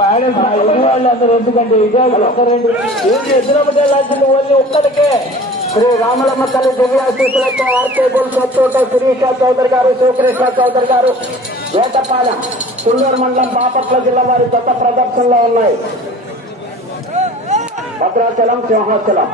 వాళ్ళందరూ ఎందుకంటే ఎదురబడే లాంటి ఓన్లీ ఒక్కరికే శ్రీ రామలమ్మ తల్లి దివ్యాశీసులతో ఆర్కే బుల్ సత్తోట శిరీష చౌదరి గారు, శివకృష్ణ చౌదరి గారు, వేటపాలెం తుళ్ళూరు మండలం బాపట్ల జిల్లా వారి గత ప్రదర్శనలో ఉన్నాయి. భద్రాచలం, సింహాచలం.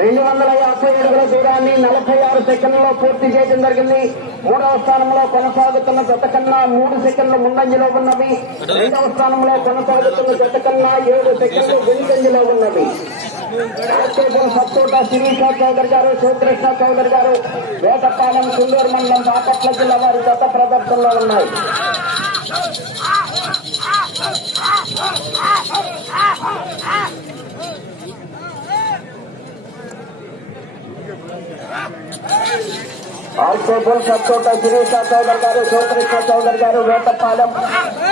రెండు 250 అడుగుల దూరాన్ని 46 సెకండ్లలో పూర్తి చేయడం జరిగింది. 3వ స్థానంలో కొనసాగుతున్న జత కన్నా 3 సెకండ్లు ముందంజలో ఉన్నవి. 2వ స్థానంలో కొనసాగుతున్న జత కన్నా 7 సెకండ్లు వెనుకంజలో ఉన్నవి. సత్తోట శిరీష చౌదరి గారు, శివకృష్ణ చౌదరి గారు, వేటపాలెం తుళ్ళూరు మండలం బాపట్ల జిల్లా వారి గత ప్రదర్శనలో ఉన్నాయి. ఆల్సోబుల్ సత్తోట శిరీష చౌదరి గారు, శివకృష్ణ చౌదరి గారు, వేటపాలెం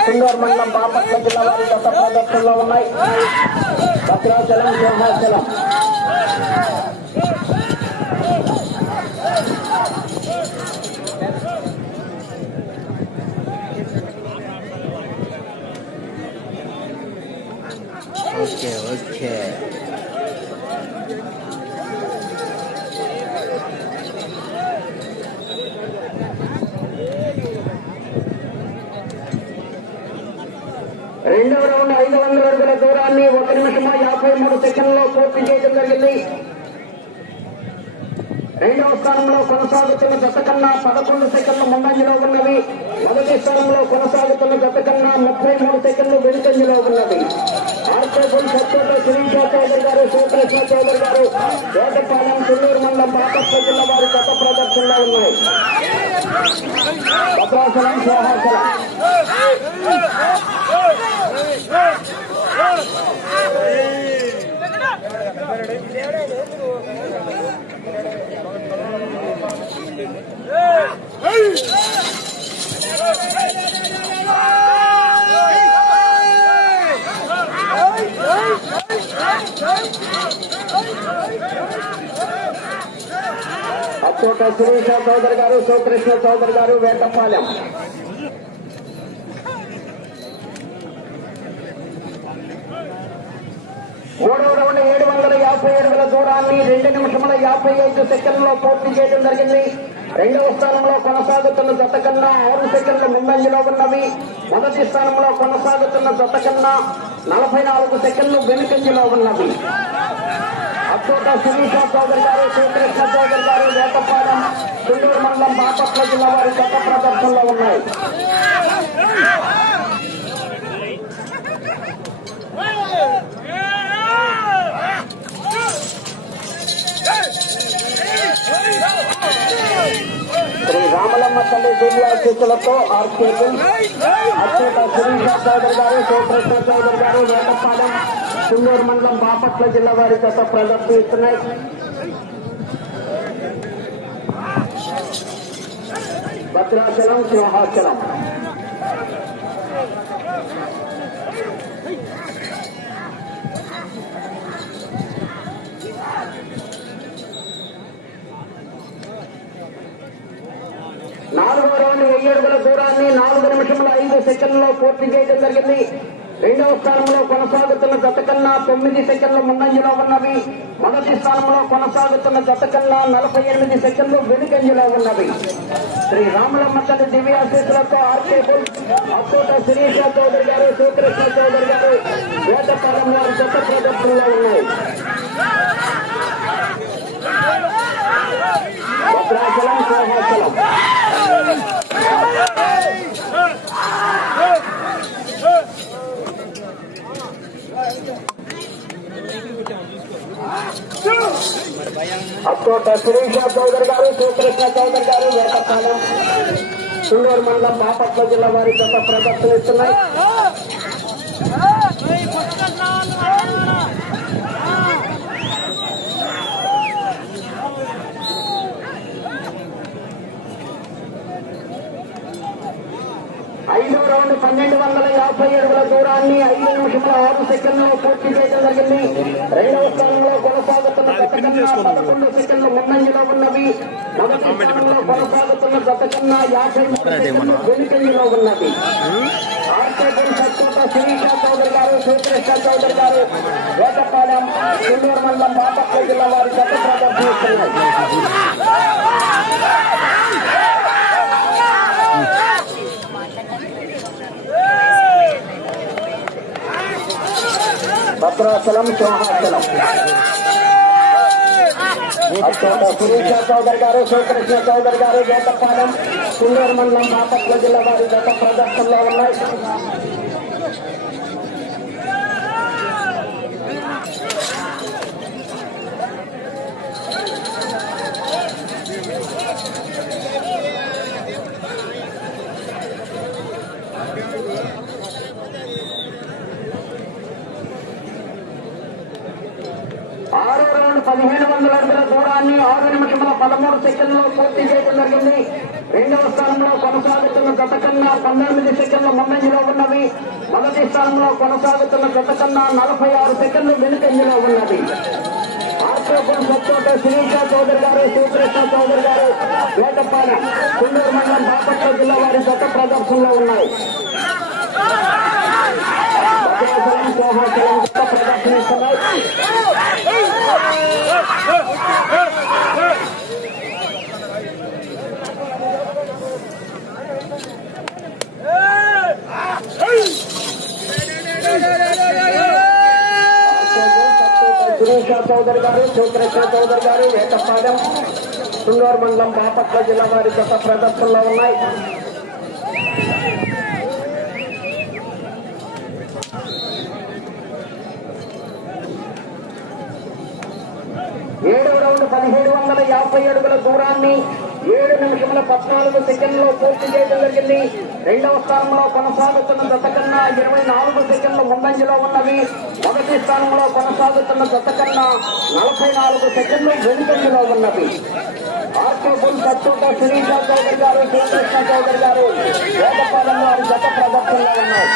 తుళ్ళూరు మండలం బాపట్ల జిల్లా వారి గత ప్రదర్శనలో ఉన్నాయి. భద్రాచలం, సింహాచలం. ఓకే రెండవ రౌండ్ 500 అడుగుల దూరాన్ని 1 నిమిషం 53 సెకండ్లలో పూర్తి చేయడం జరిగింది. 2వ స్థానంలో కొనసాగుతున్న జత కన్నా 11 సెకండ్లు ముందంజలో ఉన్నవి. 1వ స్థానంలో కొనసాగుతున్న జత కన్నా 33 సెకండ్లు వెనుకంజలో ఉన్నవి. ఆర్కేబుల్ సత్తోట శిరీష చౌదరి గారు, శివకృష్ణ చౌదరి గారు, వేటపాలెం తుళ్ళూరు మండలం బాపట్ల జిల్లా వారి గత ప్రదర్శనలో ఉన్నాయి. భద్రాచలం, సింహాచలం. సత్తోట శిరీష చౌదరి గారు, శివకృష్ణ చౌదరి గారు, వేటపాలెం. మూడవ రౌండ్ 750 అడుగుల దూరాన్ని 2 నిమిషముల 55 సెకండ్లలో పూర్తి చేయడం జరిగింది. 2వ స్థానంలో కొనసాగుతున్న జత కన్నా 6 సెకండ్ల ముందంజలో ఉన్నవి. 1వ స్థానంలో కొనసాగుతున్న జత కన్నా 44 సెకండ్లు వెనుకంజలో ఉన్నవి. అచ్చోట శిరీష చౌదరి గారు, శివకృష్ణ చౌదరి గారు, వేటపాలెం తుళ్ళూరు మండలం బాపట్ల జిల్లా వారి గత ప్రదర్శనలో ఉన్నాయి. శ్రీ రామలమ్మ తల్లి దివ్యాశీసులతో ఆర్కేబుల్ అచ్చోట శిరీష చౌదరి గారు, శివకృష్ణ చౌదరి గారు, వేటపాలెం తుళ్ళూరు మండలం బాపట్ల జిల్లా వారి గత ప్రదర్శిస్తున్నాయి. భద్రాచలం, సింహాచలం. నాలుగవ రౌండ్ 1000 అడుగుల దూరాన్ని 4 నిమిషముల 5 సెకండ్లలో పూర్తి చేయడం జరిగింది. 2వ స్థానంలో కొనసాగుతున్న జత కన్నా 9 సెకండ్లు ముందంజలో ఉన్నవి. 1వ స్థానంలో కొనసాగుతున్న జత కన్నా 48 సెకండ్లు వెనుకంజలో ఉన్నవి. శ్రీ రామలమ్మ తల్లి దివ్యాశీసులతో ఆర్కేబుల్ అచ్చోట శిరీష చౌదరి గారు, శివకృష్ణ చౌదరి గారు, వేటపాలెం వారి జత ప్రదర్శనలో ఉన్నాయి. భద్రాచలం, సింహాచలం. అచ్చోట శిరీష చౌదరి గారు, శివకృష్ణ చౌదరి గారు, వేటపాలెం తుళ్ళూరు మండలం బాపట్ల జిల్లా వారి గత ప్రదర్శనిస్తున్నాయి. ఐదవ రౌండ్ 1250 అడుగుల దూరాన్ని 5 నిమిషముల 6 సెకండ్లో పూర్తి చేయడం జరిగింది. రెండవ స్థానంలో కొనసాగుతున్న జత కన్నా 11 సెకండ్లు ముందంజలో ఉన్నవి. మొదటి స్థానంలో కొనసాగుతున్న జత కన్నా 53 సెకండ్లు వెనుకంజలో ఉన్నది. ఆర్కేపురం సత్కోట శిరీష చౌదరి గారు, శ్రీకృష్ణ చౌదరి గారు, వేటపాలెం, కుందూరు మండలం, బాపట్ల జిల్లా వారి జత ప్రదర్శిస్తున్నారు. భద్రాచలం, సింహాచలం, శిరీష చౌదరి గారు, శ్రీకృష్ణ చౌదరి గారు, వేటపాలెం, కుందూరు మండలం, బాపట్ల జిల్లా వారి గత ప్రదర్శనలో ఉన్నాయి. ఆరో రౌండ్ 1700 అడుగుల దూరాన్ని 6 నిమిషముల 13 సెకండ్లో పూర్తి చేయడం జరిగింది. రెండవ స్థానంలో కొనసాగుతున్న జత కన్నా 19 సెకండ్ల ముందంజలో ఉన్నవి. మొదటి స్థానంలో కొనసాగుతున్న జత కన్నా 46 సెకండ్లు వెనుకంజలో ఉన్నది. ఆర్కేపురం సత్కోట శిరీష చౌదరి గారు, శ్రీకృష్ణ చౌదరి గారు, వేటపాలెం, కుందూరు మండలం, బాపట్ల జిల్లా వారి జత ప్రదర్శనలో ఉన్నాయి. భద్రాచలం, సింహాచలం జత ప్రదర్శనిస్తున్నాయి. శిరీష చౌదరి గారు, శ్రీకృష్ణ చౌదరి గారు, వేటపాలెం, కుందూరు మండలం, బాపట్ల జిల్లా వారి జత ప్రదర్శనలో ఉన్నాయి. ఏడవ రౌండ్ 1750 అడుగుల దూరాన్ని 7 నిమిషముల 14 సెకండ్లో పూర్తి చేయడం జరిగింది. రెండవ స్థానంలో కొనసాగుతున్న జత కన్నా 24 సెకండ్ల ముందంజలో ఉన్నవి. మొదటి స్థానంలో కొనసాగుతున్న జత కన్నా 44 సెకండ్లు వెనుకంజలో ఉన్నవి. ఆర్కేపురం సత్కోట శిరీష చౌదరి గారు, శ్రీకృష్ణ చౌదరి గారు, వేటపాలెం వారి జత ప్రదర్శనలో ఉన్నాయి.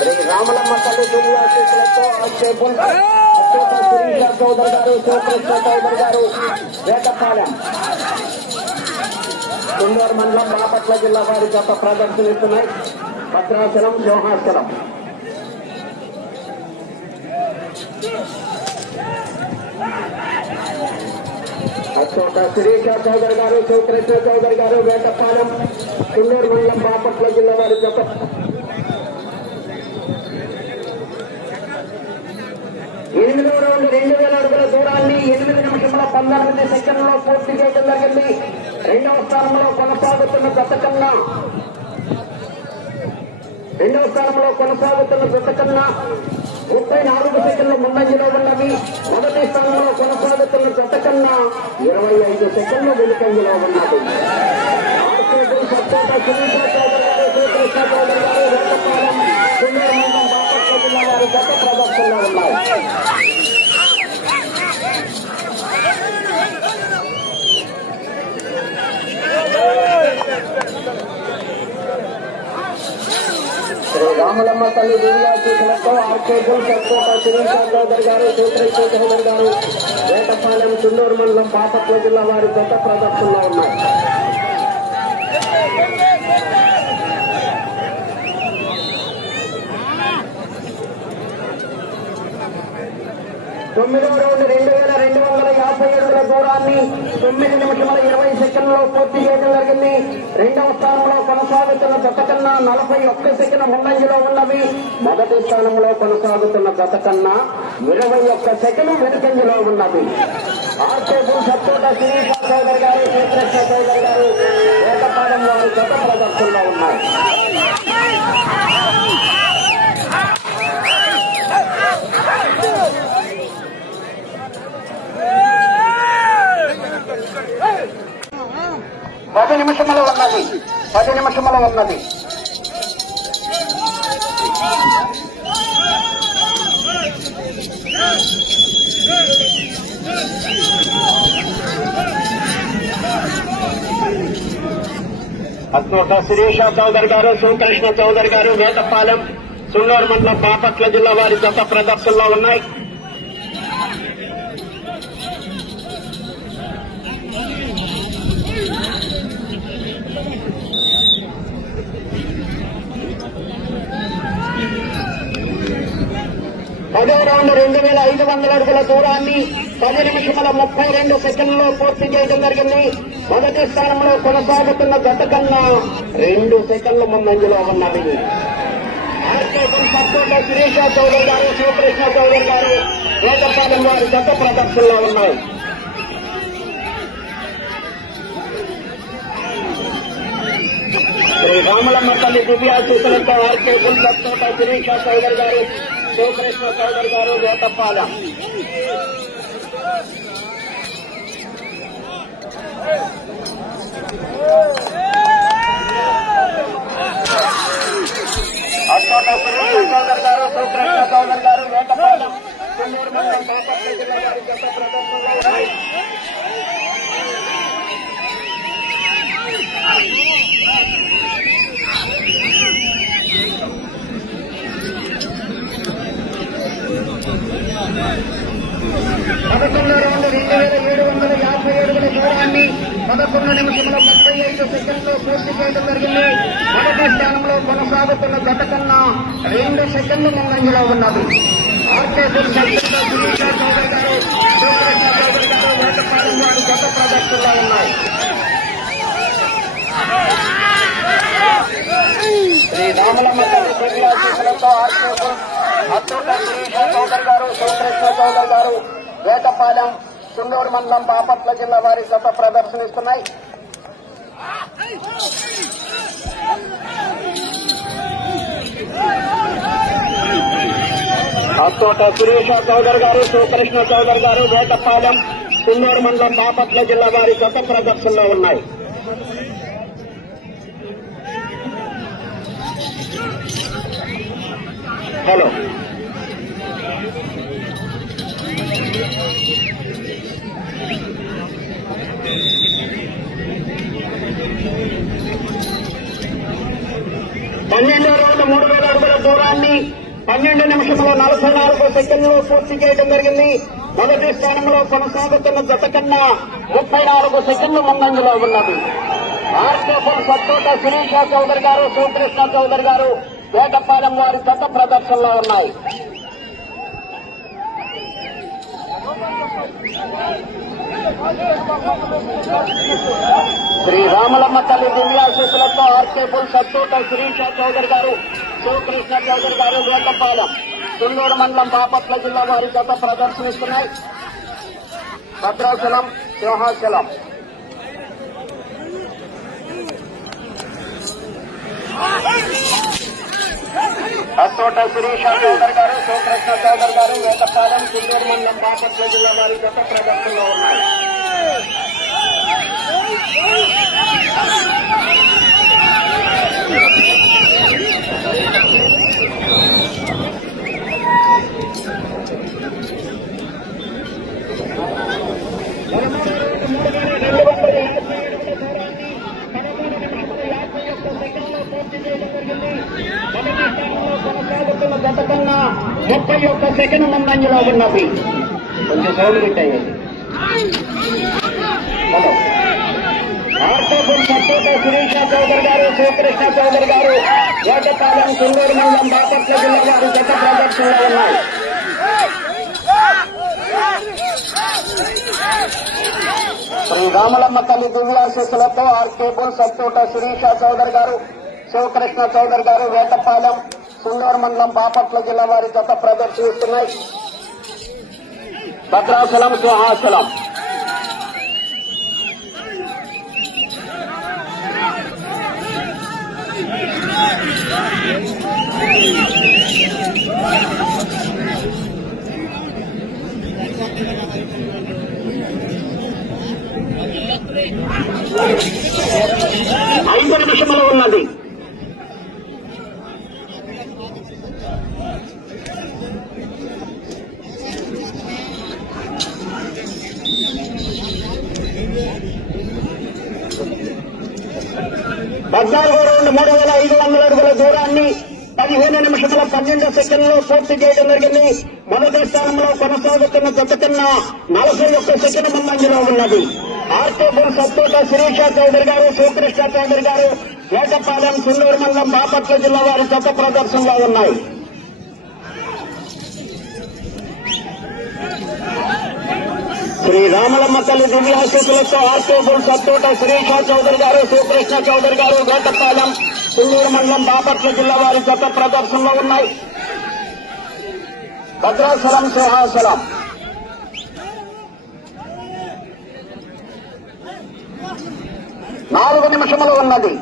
శ్రీ రామలమ్మ తల్లి దుర్వాశీసులతో ఆర్కేపురం సత్కోట శిరీష చౌదరి గారు, శ్రీకృష్ణ చౌదరి గారు, వేటపాలెం, కుందూరు మండలం, బాపట్ల జిల్లా వారి జత ప్రదర్శనిస్తున్నాయి. భద్రాచలం, సింహాచలం. అచ్చోట శిరీష చౌదరి గారు, శ్రీకృష్ణ చౌదరి గారు, వేటపాలెం, కుందూరు మండలం, బాపట్ల జిల్లా వారి జత. 8వ రౌండ్ 2000 అడుగుల దూరాన్ని 8 నిమిషముల 19 సెకండ్లో పూర్తి చేయడం జరిగింది. రెండవ స్థానంలో కొనసాగుతున్న జత కన్నా 34 సెకండ్ల ముందంజలో ఉన్నవి. మొదటి స్థానంలో కొనసాగుతున్న జత కన్నా 25 సెకండ్ల వెనుకంజలో ఉన్నది. ఆర్కేపురం సత్కోట శిరీష చౌదరి గారు, శ్రీకృష్ణ చౌదరి గారు, వేటపాలెం, కుందూరు మండలం, బాపట్ల జిల్లా వారి జత ప్రదర్శనలో ఉన్నాయి. శ్రీ రామలమ్మ తల్లి దివ్యాశీసులతో ఆర్కేపురం సత్కోట శిరీష చౌదరి గారు, శ్రీకృష్ణ చౌదరి గారు, వేటపాలెం, కుందూరు మండలం, బాపట్ల జిల్లా వారి జత ప్రదర్శనలో ఉన్నాయి. 9వ రౌండ్ 2250 అడుగుల దూరాన్ని 9 నిమిషముల 20 సెకండ్లో పూర్తి చేయడం జరిగింది. రెండవ స్థానంలో కొనసాగుతున్న జత కన్నా 41 సెకండ్ ముందంజలో ఉన్నవి. మొదటి స్థానంలో కొనసాగుతున్న జత కన్నా 21 సెకండ్ వెనుకంజలో ఉన్నవి. ఆర్కేపురం సత్కోట శిరీష చౌదరి గారు, శ్రీకృష్ణ చౌదరి గారు, వేటపాలెం వారి జత ప్రదర్శనలో ఉన్నాయి. పది నిమిషములు ఉన్నది. అత్నోట శిరీష చౌదరి గారు, శివకృష్ణ చౌదరి గారు, వేటపాలెం, సున్నూరు మండలం, బాపట్ల జిల్లా వారి జత ప్రదర్శనలో ఉన్నాయి. పదో రౌండ్ 2500 అడుగుల దూరాన్ని 10 నిమిషముల 32 సెకండ్లలో పూర్తి చేయడం జరిగింది. మొదటి స్థానంలో కొనసాగుతున్న జత కన్నా 2 సెకండ్ల ముందంజలో ఉన్నది. శిరీష చౌదరి గారు, శివకృష్ణ చౌదరి గారు, వేటపాలెం వారి జత ప్రదర్శనలో ఉన్నాయి. శ్రీ రామలమ్మ తల్లి దివ్యాశీసులతో ఆర్కే గుండెతోట శిరీష చౌదరి గారు, శివకృష్ణ చౌదరి గారు, వేటపాలెం. అత్తోట శిరీష చౌదరి గారు, శివకృష్ణ చౌదరి గారు, వేటపాలెం, సున్నూరు మండలం, బాపట్ల జిల్లా వారి జత ప్రదర్శనలో ఉన్నాయి. పదకొండో రౌండ్ 2750 అడుగుల దూరాన్ని 11 నిమిషముల 35 సెకండ్లో పూర్తి చేయడం జరిగింది. మొదటి స్థానంలో కొనసాగుతున్న జత కన్నా 2 సెకండ్లు ముందంజలో ఉన్నది. ఆర్కేఎస్ శిరీష చౌదరి గారు, శివకృష్ణ చౌదరి గారు, వేటపాలెం వారి జత ప్రదర్శనలో ఉన్నాయి. శ్రీ రామలమ్మ తల్లి దివ్యాశీసులతో ఆర్కేఎస్ అత్తోట శిరీష చౌదరి గారు, శివకృష్ణ చౌదరి గారు, వేటపాలెం, సున్నూరు మండలం, బాపట్ల జిల్లా వారి జత ప్రదర్శనిస్తున్నాయి. అత్తోట శిరీష చౌదరి గారు, శివకృష్ణ చౌదరి గారు, వేటపాలెం, సున్నూరు మండలం, బాపట్ల జిల్లా వారి జత ప్రదర్శనలో ఉన్నాయి. హలో పన్నెండో రౌండ్ 3000 అడుగుల దూరాన్ని 12 నిమిషముల 44 సెకండ్లో పూర్తి చేయడం జరిగింది. మొదటి స్థానంలో కొనసాగుతున్న జత కన్నా 34 సెకండ్లు ముందంజలో ఉన్నది. ఆర్కేఎస్ సత్తోట శిరీష చౌదరి గారు, శివకృష్ణ చౌదరి గారు, వేటపాలెం వారి జత ప్రదర్శనలో ఉన్నాయి. శ్రీ రామలమ్మ తల్లి దివ్యాశీసులతో ఆర్కేఎస్ సత్తోట శిరీష చౌదరి గారు, శివకృష్ణ చౌదరి గారు, వేటపాలెం, సున్నూరు మండలం, బాపట్ల జిల్లా వారి జత ప్రదర్శనిస్తున్నాయి. భద్రాచలం, సింహాచలం. అత్తోట శిరీష చౌదరి గారు, శివకృష్ణ చౌదరి గారు, వేటపాలెం, సున్నూరు మండలం, బాపట్ల జిల్లా వారి జత ప్రదర్శనలో ఉన్నాయి. కొనసాగుతున్న గత కన్నా 31 సెకండ్ ముందంజలో ఉన్నది. కొంచెం sound పెట్టాయండి. Hello RKS సత్తోట Sirisha Chowdary గారు, శివకృష్ణ చౌదరి గారు, వేటపాలెం, సున్నూరు మండలం, బాపట్ల జిల్లా వారి జత ప్రదర్శనలో ఉన్నాయి. శ్రీ రామలమ్మ తల్లి దివ్యాశీసులతో ఆర్కేఎస్ సత్తోట శిరీష చౌదరి గారు, శివకృష్ణ చౌదరి గారు, వేటపాలెం, సున్నూరు మండలం, బాపట్ల జిల్లా వారి జత ప్రదర్శిస్తున్నాయి. భద్రాచలం, సింహాచలం. ఐదు నిమిషంలో ఉన్నది. 14వ రౌండ్ 3500 అడుగుల దూరాన్ని 15 నిమిషముల 12 సెకండ్లు పూర్తి చేయడం జరిగింది. మొదటి స్థానంలో కొనసాగుతున్న జత కన్నా 41 సెకండ్ ముందంజలో ఉన్నది. ఆర్కేపూర్ సత్తోట శిరీష చౌదరి గారు, శివకృష్ణ చౌదరి గారు, వేటపాలెం, సుల్లూరు మండలం, బాపట్ల జిల్లా వారి జత ప్రదర్శనలో ఉన్నాయి. శ్రీ రామలమ్మ తల్లి దివ్యాశీసులతో ఆర్కేపూర్ సత్తోట శిరీష చౌదరి గారు, శివకృష్ణ చౌదరి గారు, వేటపాలెం, సుల్లూరు మండలం, బాపట్ల జిల్లా వారి జత ప్రదర్శనలో ఉన్నాయి. భద్రాచలం సింహాచలం 4 నిమిషములు ఉన్నది.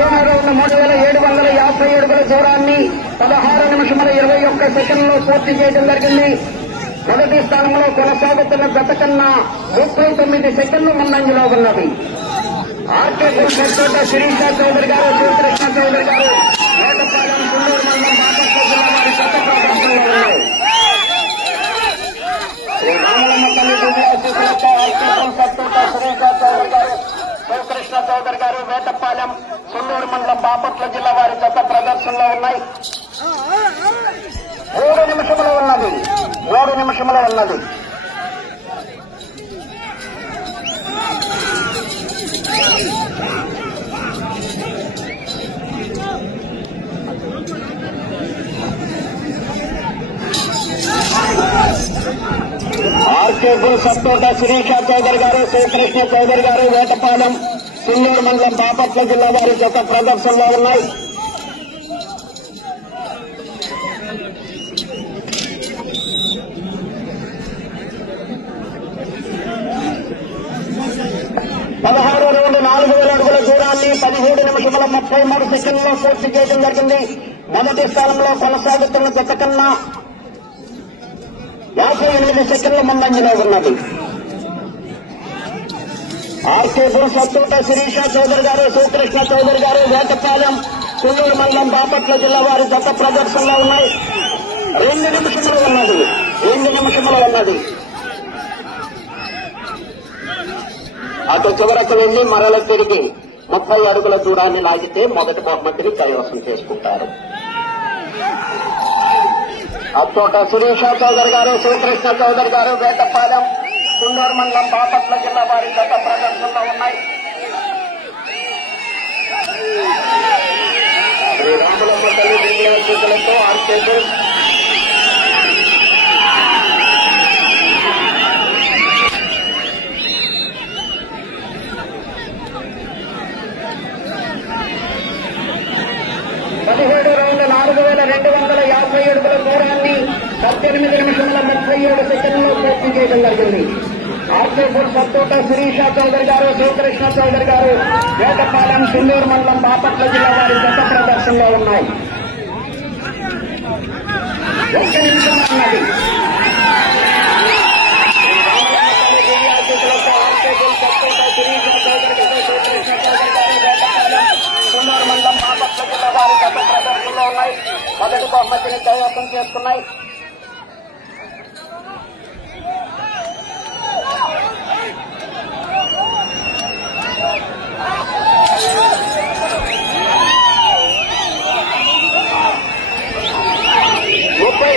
రౌండ్ 3750 అడుగుల దూరాన్ని 16 నిమిషముల 21 సెకండ్లో పూర్తి చేయడం జరిగింది. మొదటి స్థానంలో కొనసాగుతున్న జత కన్నా 39 సెకండ్లు ముందంజలో ఉన్నది. ఆర్కేపూర్ సత్తోట శిరీష చౌదరి గారు, శివకృష్ణ చౌదరి గారు, వేటపాలెం, సుల్లూరు మండలం, బాపట్ల జిల్లా వారి జత ప్రదర్శనలో ఉన్నాయి. శ్రీ రామలమ్మ తల్లి దివ్యాశీసులతో ఆర్కేపూర్ సత్తోట శిరీష చౌదరి గారు, శివకృష్ణ చౌదరి గారు, వేటపాలెం, సుల్లూరు మండలం, బాపట్ల జిల్లా వారి జత ప్రదర్శనలో ఉన్నాయి. 3 నిమిషములు ఉన్నది. ఆర్కేపూర్ సత్తోట శిరీష చౌదరి గారు, శివకృష్ణ చౌదరి గారు, వేటపాలెం, సుల్లూరు మండలం, బాపట్ల జిల్లా వారి జత ప్రదర్శనలో ఉన్నాయి. రౌండ్ 4000 అడుగుల దూరాన్ని 17 నిమిషముల 33 సెకండ్లో పూర్తి చేయడం జరిగింది. మొదటి స్థానంలో కొనసాగుతున్న జత కన్నా 58 సెకండ్ల ముందంజలో ఉన్నది. ఆర్కేపూర్ సత్తోట శిరీష చౌదరి గారు, శివకృష్ణ చౌదరి గారు, వేటపాలెం, సుల్లూరు మండలం, బాపట్ల జిల్లా వారి జత ప్రదర్శనలో ఉన్నాయి. 2 నిమిషములు ఉన్నది. అటు చివరకు వెళ్లి మరల తిరిగి 30 అడుగుల దూరాన్ని లాగితే మొదటి బహుమతిని కైవసం చేసుకుంటారు. అచ్చోట శిరీష చౌదరి గారు, శివకృష్ణ చౌదరి గారు, వేటపాలెం, సుల్లూరు మండలం, బాపట్ల జిల్లా వారి జత ప్రదర్శనలో ఉన్నాయి. శ్రీ రామలమ్మ తల్లి దివ్యాశీసులతో ఆర్కేపూర్ రౌండ్ 4250 అడుగుల దూరాన్ని 18 నిమిషముల 37 సెకండ్లో పూర్తి చేయడం జరిగింది. ఆర్కేపూర్ సత్తోట శిరీష చౌదరి గారు, శివకృష్ణ చౌదరి గారు, వేటపాలెం, సుల్లూరు మండలం, బాపట్ల జిల్లా వారి జత ప్రదర్శనలో ఉన్నాయి. 1 నిమిషం ఉన్నది. ఆర్కేపూర్ సత్తోట శిరీష చౌదరి గారు, శివకృష్ణ చౌదరి గారు, వేటపాలెం, సుల్లూరు మండలం, బాపట్ల జిల్లా వారి జత ప్రదర్శనలో ఉన్నాయి. మొదటి బహుమతిని కైవసం చేసుకున్నాయి.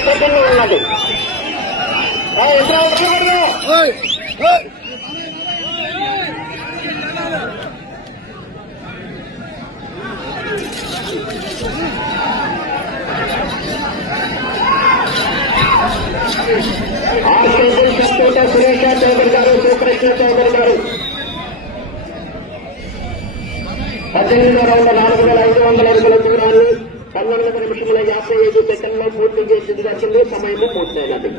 సెకండ్లు ఉన్నది. ఆర్కేపూర్ సత్తోట శిరీష చౌదరి గారు, శివకృష్ణ చౌదరి గారు 18వ రౌండ్ 4500 అడుగుల దూరాన్ని 19 నిమిషముల 55 సెకండ్లో పూర్తి చేసేది జరిగింది. సమయము పూర్తయినది.